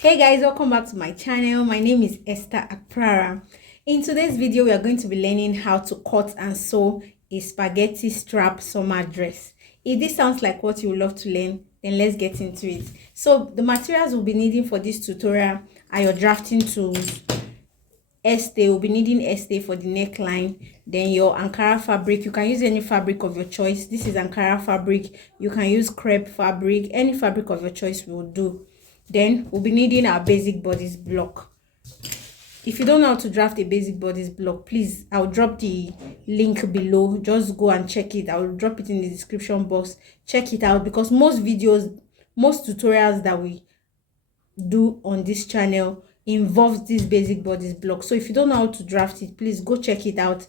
Hey guys, welcome back to my channel. My name is Esther Akprara. In today's video, we are going to be learning how to cut and sew a spaghetti strap summer dress. If this sounds like what you would love to learn, then let's get into it. So the materials we'll be needing for this tutorial are your drafting tools, estay. We'll be needing estay for the neckline, then your Ankara fabric. You can use any fabric of your choice. This is Ankara fabric. You can use crepe fabric. Any fabric of your choice will do. Then we'll be needing our basic bodice block. If you don't know how to draft a basic bodice block, please, I'll drop the link below. Just go and check it. I'll drop it in the description box. Check it out, because most videos, most tutorials that we do on this channel involves this basic bodice block. So if you don't know how to draft it, please go check it out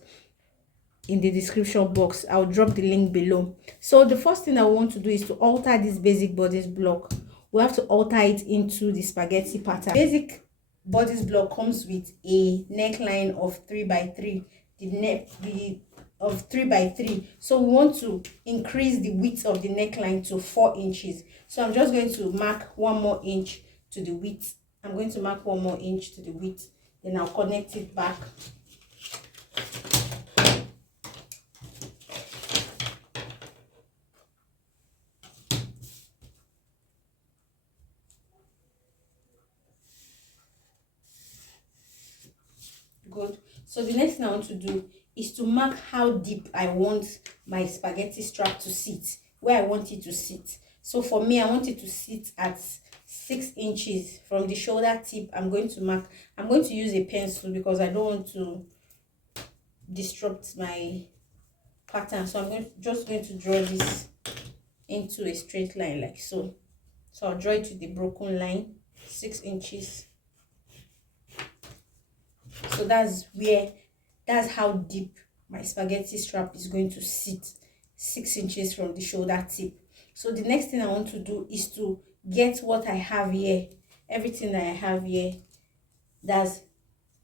in the description box. I'll drop the link below. So the first thing I want to do is to alter this basic bodice block. We have to alter it into the spaghetti pattern. Basic bodice block comes with a neckline of 3x3, of 3x3. So we want to increase the width of the neckline to 4 inches. So I'm just going to mark 1 more inch to the width. I'm going to mark 1 more inch to the width, then I'll connect it back. Good. So the next thing I want to do is to mark how deep I want my spaghetti strap to sit, where I want it to sit. So for me, I want it to sit at 6 inches from the shoulder tip. I'm going to use a pencil because I don't want to disrupt my pattern. So I'm just going to draw this into a straight line like so. So I'll draw it with the broken line, 6 inches. So that's how deep my spaghetti strap is going to sit, 6 inches from the shoulder tip. So the next thing I want to do is to get what I have here, everything that I have here, that's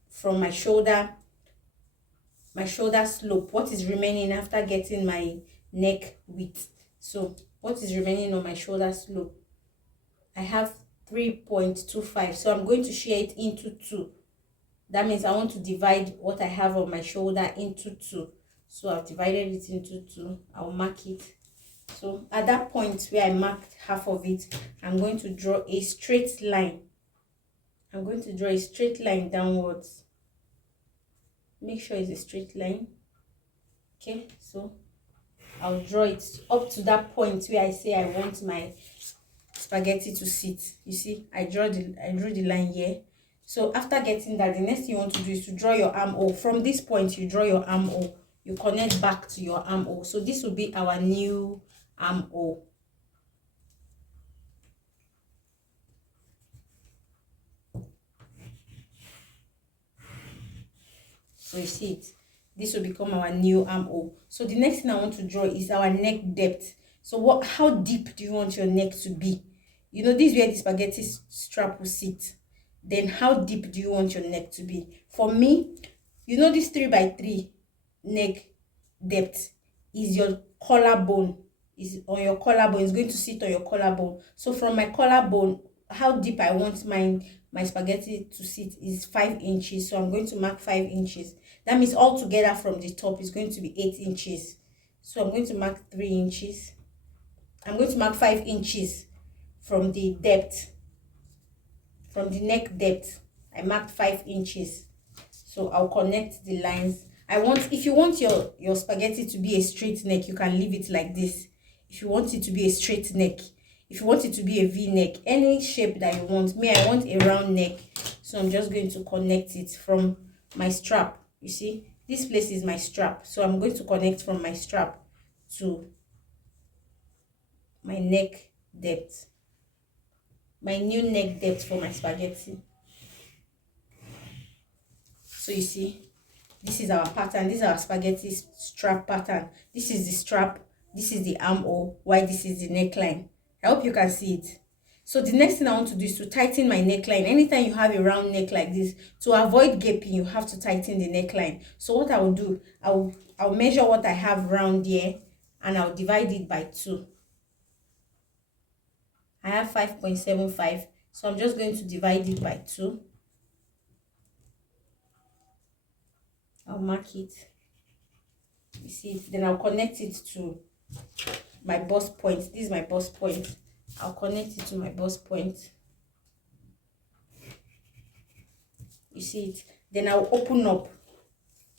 from my shoulder slope, what is remaining after getting my neck width. So what is remaining on my shoulder slope, I have 3.25. so I'm going to share it into 2. That means I want to divide what I have on my shoulder into 2. So I've divided it into 2. I'll mark it. So at that point where I marked half of it, I'm going to draw a straight line. I'm going to draw a straight line downwards. Make sure it's a straight line. Okay, so I'll draw it up to that point where I say I want my spaghetti to sit. You see, I drew the line here. So after getting that, the next thing you want to do is to draw your armhole. From this point, you draw your armhole. You connect back to your armhole. So this will be our new armhole. So you see it. This will become our new armhole. So the next thing I want to draw is our neck depth. So how deep do you want your neck to be? You know, this is where the spaghetti strap will sit. Then how deep do you want your neck to be? For me, you know, this 3x3 neck depth is your collarbone. Is on your collarbone. It's going to sit on your collarbone. So from my collarbone, how deep I want my spaghetti to sit is 5 inches. So I'm going to mark 5 inches. That means all together from the top is going to be 8 inches. So I'm going to mark 3 inches. I'm going to mark 5 inches from the depth. From the neck depth, I marked 5 inches. So I'll connect the lines. If you want your spaghetti to be a straight neck, you can leave it like this. If you want it to be a straight neck, if you want it to be a V-neck, any shape that you want. Me, I want a round neck. So I'm just going to connect it from my strap. You see, this place is my strap. So I'm going to connect from my strap to my neck depth. My new neck depth for my spaghetti. So you see, this is our pattern. This is our spaghetti strap pattern. This is the strap. This is the armhole. While this is the neckline. I hope you can see it. So the next thing I want to do is to tighten my neckline. Anytime you have a round neck like this, to avoid gaping, you have to tighten the neckline. So what I will do, I'll measure what I have round here, and I'll divide it by 2. I have 5.75. So I'm just going to divide it by 2. I'll mark it. You see it. Then I'll connect it to my bust point. This is my bust point. I'll connect it to my bust point. You see it. Then I'll open up.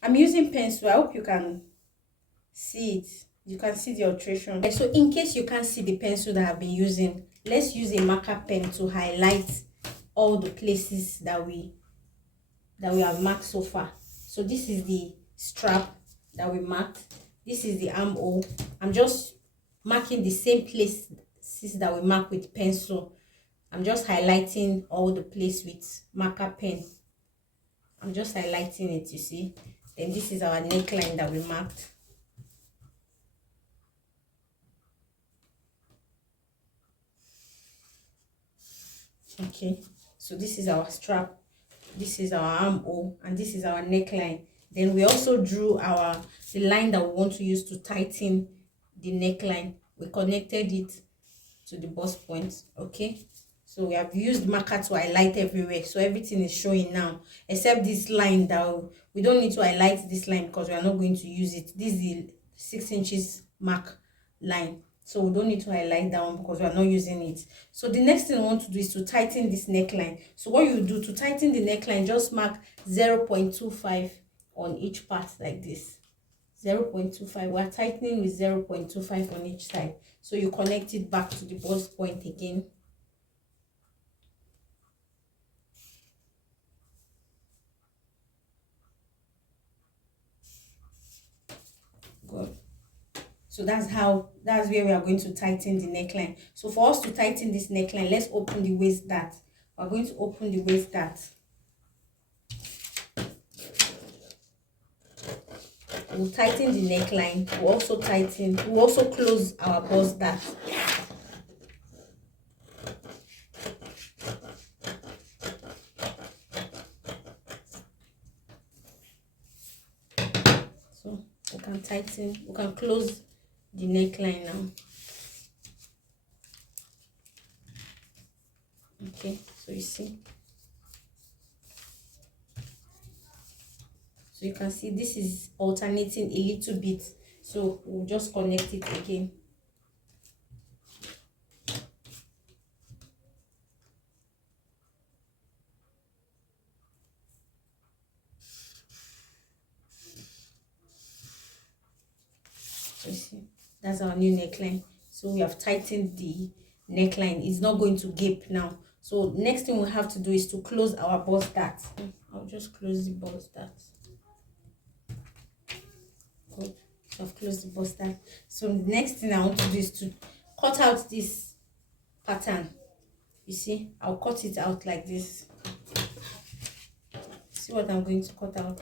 I'm using pencil. I hope you can see it. You can see the alteration. So in case you can't see the pencil that I've been using, let's use a marker pen to highlight all the places that we have marked so far. So this is the strap that we marked. This is the armhole. I'm just marking the same places that we mark with pencil. I'm just highlighting all the place with marker pen. I'm just highlighting it, you see. Then this is our neckline that we marked. Okay, so this is our strap, this is our armhole, and this is our neckline. Then we also drew the line that we want to use to tighten the neckline. We connected it to the bust point. Okay, so we have used marker to highlight everywhere, so everything is showing now except this line that we don't need to highlight this line because we are not going to use it. This is the 6 inches mark line, so we don't need to highlight that one because we are not using it. So the next thing we want to do is to tighten this neckline. So what you do to tighten the neckline, just mark 0.25 on each part like this. 0.25. We're tightening with 0.25 on each side. So you connect it back to the bust point again. Good. So that's where we are going to tighten the neckline. So for us to tighten this neckline, let's open the waist dart. We're going to open the waist dart. We'll tighten the neckline. We'll also close our bust dart. So we can close the neckline now. Okay, so you see. So you can see this is alternating a little bit. So we'll just connect it again. So you see, that's our new neckline. So we have tightened the neckline. It's not going to gape now. So next thing we have to do is to close our bust dart. I'll just close the bust dart. Good. So I've closed the bust dart. So the next thing I want to do is to cut out this pattern. You see, I'll cut it out like this. See what I'm going to cut out.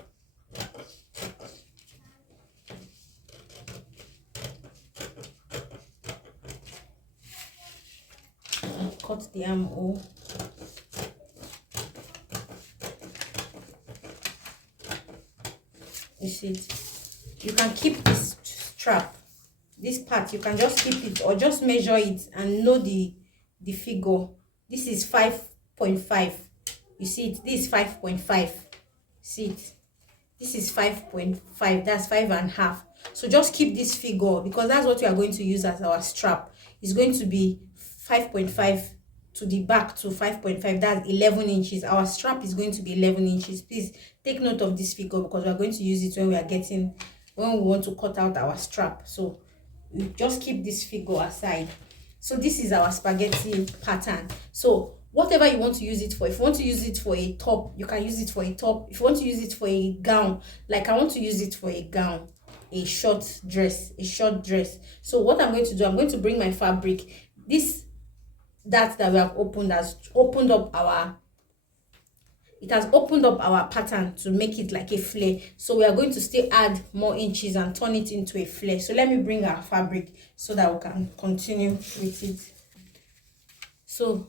Cut the armhole. You see it. You can keep this strap, this part, you can just keep it or just measure it and know the figure. This is 5.5. You see it. This is 5.5. See it. This is 5.5. That's 5.5. So just keep this figure because that's what we are going to use as our strap. It's going to be 5.5 to the back to 5.5. That's 11 inches. Our strap is going to be 11 inches. Please take note of this figure because we are going to use it when we want to cut out our strap. So we just keep this figure aside. So this is our spaghetti pattern. So whatever you want to use it for, if you want to use it for a top, you can use it for a top. If you want to use it for a gown, like I want to use it for a gown, a short dress. So what I'm going to do, I'm going to bring my fabric. This that we have opened has opened up our pattern to make it like a flare. So we are going to still add more inches and turn it into a flare. So let me bring our fabric so that we can continue with it. So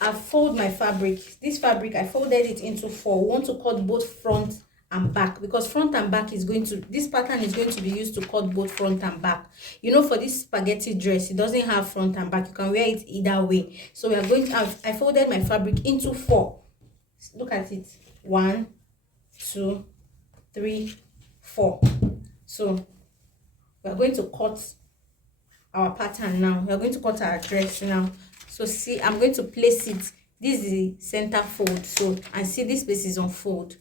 I fold my fabric. This fabric, I folded it into 4. We want to cut both front and back, because front and back is going to, this pattern is going to be used to cut both front and back. You know, for this spaghetti dress, it doesn't have front and back. You can wear it either way. So we are going to have, I folded my fabric into 4. Look at it. 1, 2, 3, 4. So we are going to cut our pattern now. We are going to cut our dress now. So see, I'm going to place it. This is the center fold. So, and see, this place is on fold.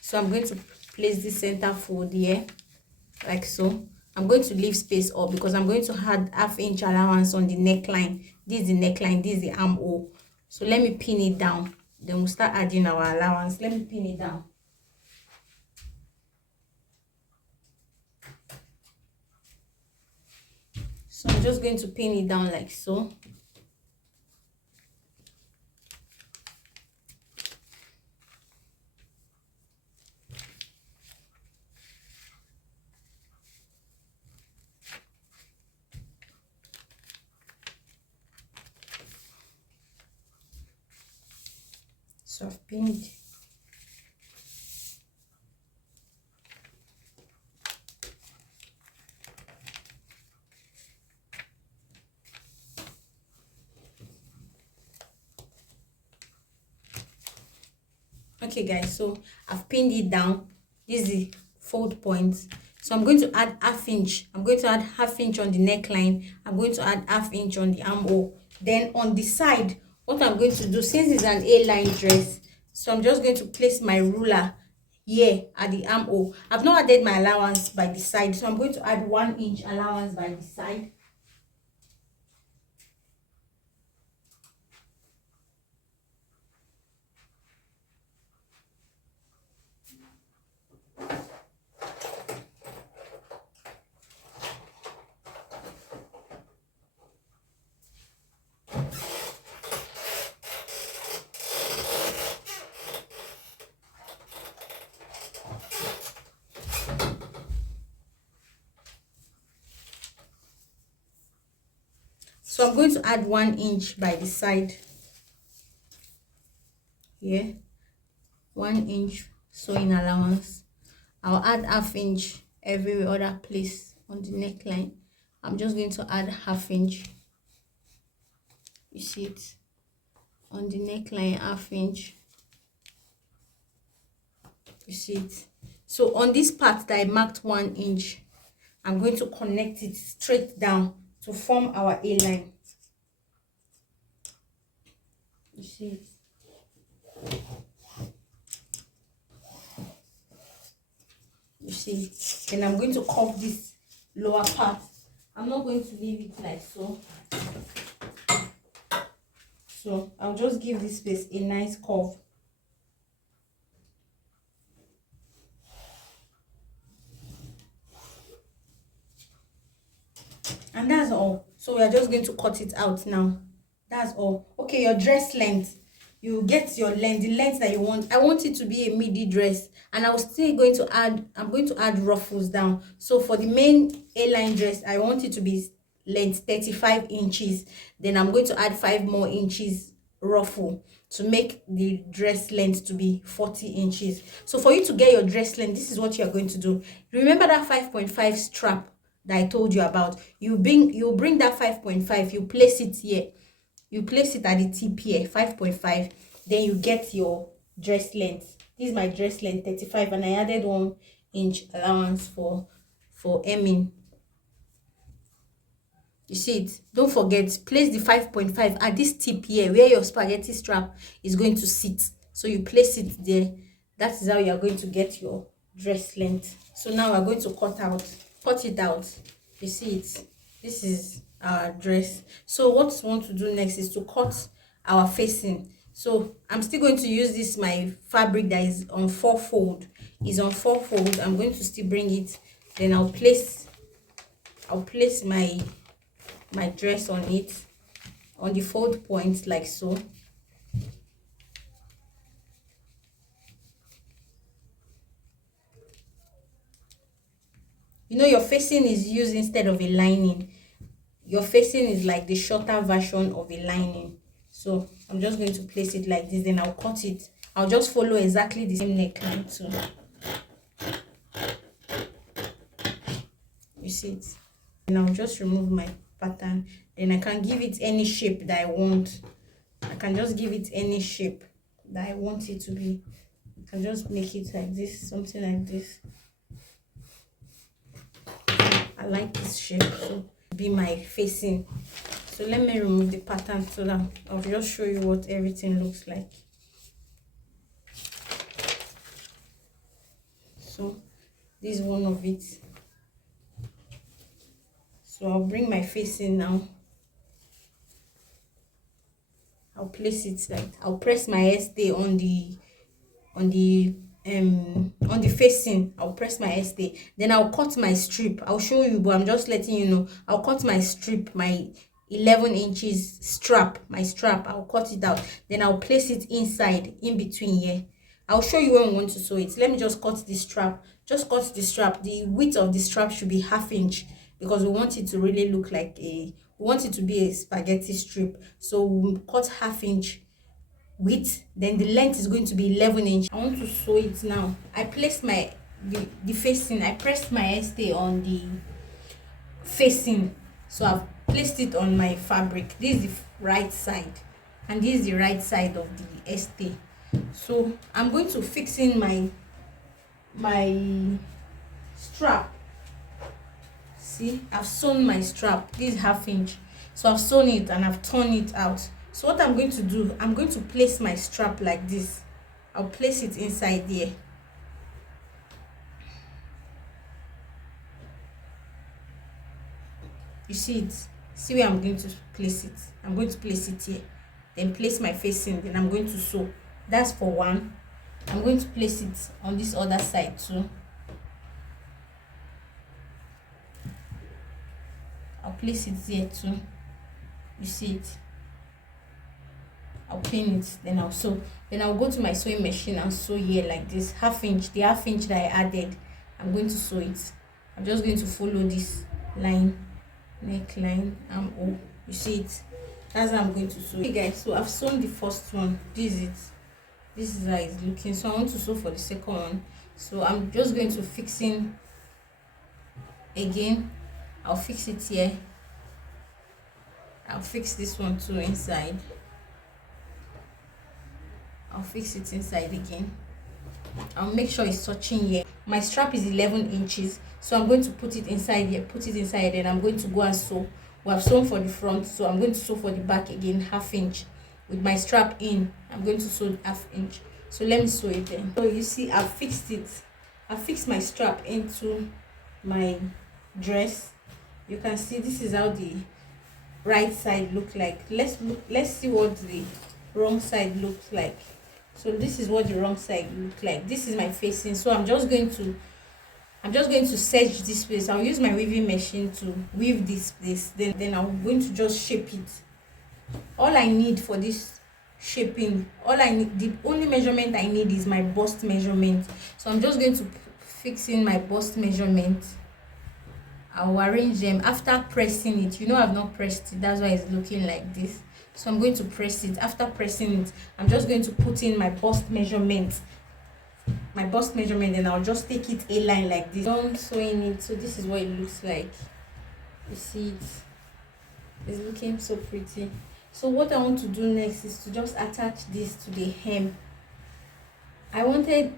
So I'm going to place the center fold here, like so. I'm going to leave space up because I'm going to add ½ inch allowance on the neckline. This is the neckline, this is the armhole. So let me pin it down. Then we'll start adding our allowance. Let me pin it down. So I'm just going to pin it down like so. So I've pinned. Okay guys, so I've pinned it down. This is the fold point. So I'm going to add ½ inch. I'm going to add ½ inch on the neckline. I'm going to add ½ inch on the armhole. Then on the side, what I'm going to do, since it's an A-line dress, so I'm just going to place my ruler here at the armhole. I've not added my allowance by the side, so I'm going to add 1 inch allowance by the side. So I'm going to add 1 inch by the side here, 1 inch sewing allowance. I'll add ½ inch every other place on the neckline. I'm just going to add ½ inch. You see it on the neckline, ½ inch. You see it. So on this part that I marked 1 inch, I'm going to connect it straight down to form our A-line. You see it. You see, then I'm going to curve this lower part. I'm not going to leave it like so. So I'll just give this space a nice curve. And that's all. So we are just going to cut it out now. That's all. Okay, your dress length. You get your length, the length that you want. I want it to be a midi dress, and I was still going to add, I'm going to add ruffles down. So for the main A-line dress, I want it to be length 35 inches. Then I'm going to add 5 more inches ruffle to make the dress length to be 40 inches. So for you to get your dress length, this is what you are going to do. Remember that 5.5 strap that I told you about? You bring that 5.5, you place it here. You place it at the tip here, 5.5. Then you get your dress length. This is my dress length, 35, and I added 1 inch allowance for hemming. You see it. Don't forget, place the 5.5 at this tip here where your spaghetti strap is going to sit. So you place it there. That is how you are going to get your dress length. So now we're going to cut it out. You see it. This is our dress. So what we want to do next is to cut our facing. So I'm still going to use this, my fabric that is on 4 fold. Is on 4 fold. I'm going to still bring it. Then I'll place my dress on it, on the fold point, like so. You know, your facing is used instead of a lining. Your facing is like the shorter version of a lining. So I'm just going to place it like this, then I'll cut it. I'll just follow exactly the same neckline too. You see it? And I'll just remove my pattern. Then I can give it any shape that I want. I can just give it any shape that I want it to be. I can just make it like this, something like this. I like this shape to be my facing. So let me remove the pattern so that I'll just show you what everything looks like. So this is one of it. So I'll bring my facing now. I'll place it like, I'll press my hairstay on the facing. I'll press my hairstay, then I'll cut my strip. I'll show you, but I'm just letting you know. I'll cut my strip, my 11 inches strap, my strap. I'll cut it out, then I'll place it inside, in between here. I'll show you when we want to sew it. Let me just cut this strap. Just cut the strap. The width of the strap should be 1/2 inch, because we want it to really look like we want it to be a spaghetti strip. So we'll cut 1/2 inch width, then the length is going to be 11 inch. I want to sew it now. I placed the facing. I pressed my hairstay on the facing, so I've placed it on my fabric. This is the right side, and this is the right side of the hairstay. So I'm going to fix in my strap. See, I've sewn my strap. This is 1/2 inch, so I've sewn it and I've torn it out. So what I'm going to do, I'm going to place my strap like this. I'll place it inside there. You see it? See where I'm going to place it? I'm going to place it here. Then place my facing. Then I'm going to sew. That's for one. I'm going to place it on this other side too. I'll place it here too. You see it? I'll pin it, then I'll sew. Then I'll go to my sewing machine and sew here like this, 1/2 inch. The 1/2 inch that I added, I'm going to sew it. I'm just going to follow this line, neckline, armhole. You see it? That's how I'm going to sew. Okay guys, so I've sewn the first one. This is it. This is how it's looking. So I want to sew for the second one. So I'm just going to fix in again. I'll fix it here. I'll fix this one too inside. I'll fix it inside again. I'll make sure it's touching here. My strap is 11 inches, so I'm going to put it inside here, put it inside, and I'm going to go and sew. We have sewn for the front, so I'm going to sew for the back again, 1/2 inch. With my strap in, I'm going to sew 1/2 inch. So let me sew it then. So you see, I've fixed it. I fixed my strap into my dress. You can see this is how the right side look like. Let's see what the wrong side looks like. So this is what the wrong side look like. This is my facing. So I'm just going to serge this place. I'll use my weaving machine to weave this place. Then I'm going to just shape it. All I need for this shaping, the only measurement I need is my bust measurement. So I'm just going to fix in my bust measurement. I'll arrange them after pressing it. You know, I've not pressed it, that's why it's looking like this. So I'm going to press it. After pressing it, I'm just going to put in my bust measurement. Then I'll just take it a line like this. I'm sewing it. So this is what it looks like. You see it? It's looking so pretty. So what I want to do next is to just attach this to the hem. I wanted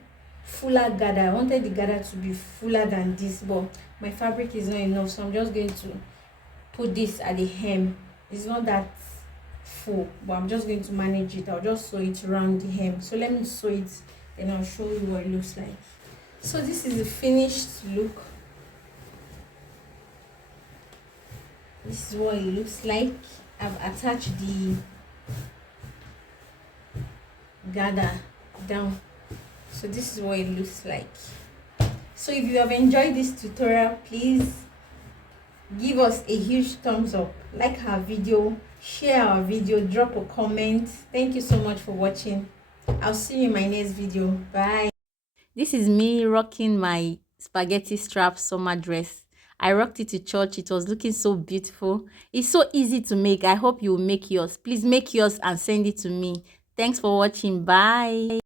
fuller gather. I wanted the gather to be fuller than this, but my fabric is not enough, so I'm just going to put this at the hem. It's not that full, but I'm just going to manage it. I'll just sew it around the hem. So let me sew it, and I'll show you what it looks like. So this is the finished look. This is what it looks like. I've attached the gather down. So this is what it looks like. So if you have enjoyed this tutorial, please give us a huge thumbs up, like our video, share our video, drop a comment. Thank you so much for watching. I'll see you in my next video. Bye. This is me rocking my spaghetti strap summer dress. I rocked it to church. It was looking so beautiful. It's so easy to make. I hope you will make yours. Please make yours and send it to me. Thanks for watching. Bye.